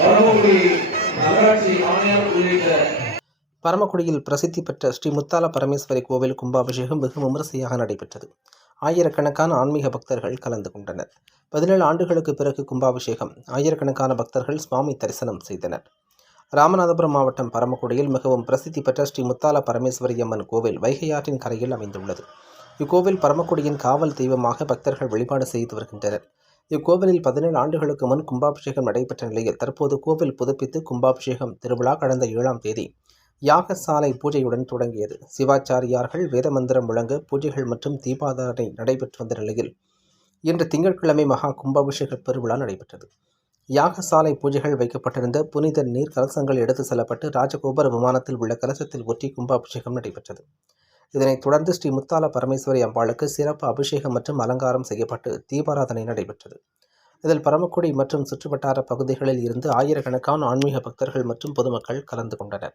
பரமக்குடி நகராட்சி ஆணையர் உள்ளிட்ட பரமக்குடியில் பிரசித்தி பெற்ற ஸ்ரீ முத்தால பரமேஸ்வரி கோவில் கும்பாபிஷேகம் வெகு விமரிசையாக நடைபெற்றது. ஆயிரக்கணக்கான ஆன்மீக பக்தர்கள் கலந்து கொண்டனர். 17 ஆண்டுகளுக்கு பிறகு கும்பாபிஷேகம். ஆயிரக்கணக்கான பக்தர்கள் சுவாமி தரிசனம் செய்தனர். ராமநாதபுரம் மாவட்டம் பரமக்குடியில் மிகவும் பிரசித்தி பெற்ற ஸ்ரீ முத்தால பரமேஸ்வரி அம்மன் கோவில் வைகை ஆற்றின் கரையில் அமைந்துள்ளது. இக்கோவில் பரமக்குடியின் காவல் தெய்வமாக பக்தர்கள் வழிபாடு செய்து வருகின்றனர். இக்கோவிலில் 17 ஆண்டுகளுக்கு முன் கும்பாபிஷேகம் நடைபெற்ற நிலையில் தற்போது கோவில் புதுப்பித்து கும்பாபிஷேகம் திருவிழா கடந்த 7ஆம் தேதி யாகசாலை பூஜையுடன் தொடங்கியது. சிவாச்சாரியார்கள் வேதமந்திரம் முழங்க பூஜைகள் மற்றும் தீபாராதனை நடைபெற்று வந்த நிலையில் இன்று திங்கட்கிழமை மகா கும்பாபிஷேக பெருவிழா நடைபெற்றது. யாகசாலை பூஜைகள் வைக்கப்பட்டிருந்த புனித நீர் கலசங்கள் எடுத்து செல்லப்பட்டு ராஜகோபுர விமானத்தில் உள்ள கலசத்தில் ஊற்றி கும்பாபிஷேகம் நடைபெற்றது. இதனைத் தொடர்ந்து ஸ்ரீ முத்தால பரமேஸ்வரி அம்பாளுக்கு சிறப்பு அபிஷேகம் மற்றும் அலங்காரம் செய்யப்பட்டு தீபாராதனை நடைபெற்றது. இதில் பரமக்குடி மற்றும் சுற்றுவட்டார பகுதிகளில் இருந்து ஆயிரக்கணக்கான ஆன்மீக பக்தர்கள் மற்றும் பொதுமக்கள் கலந்து கொண்டனர்.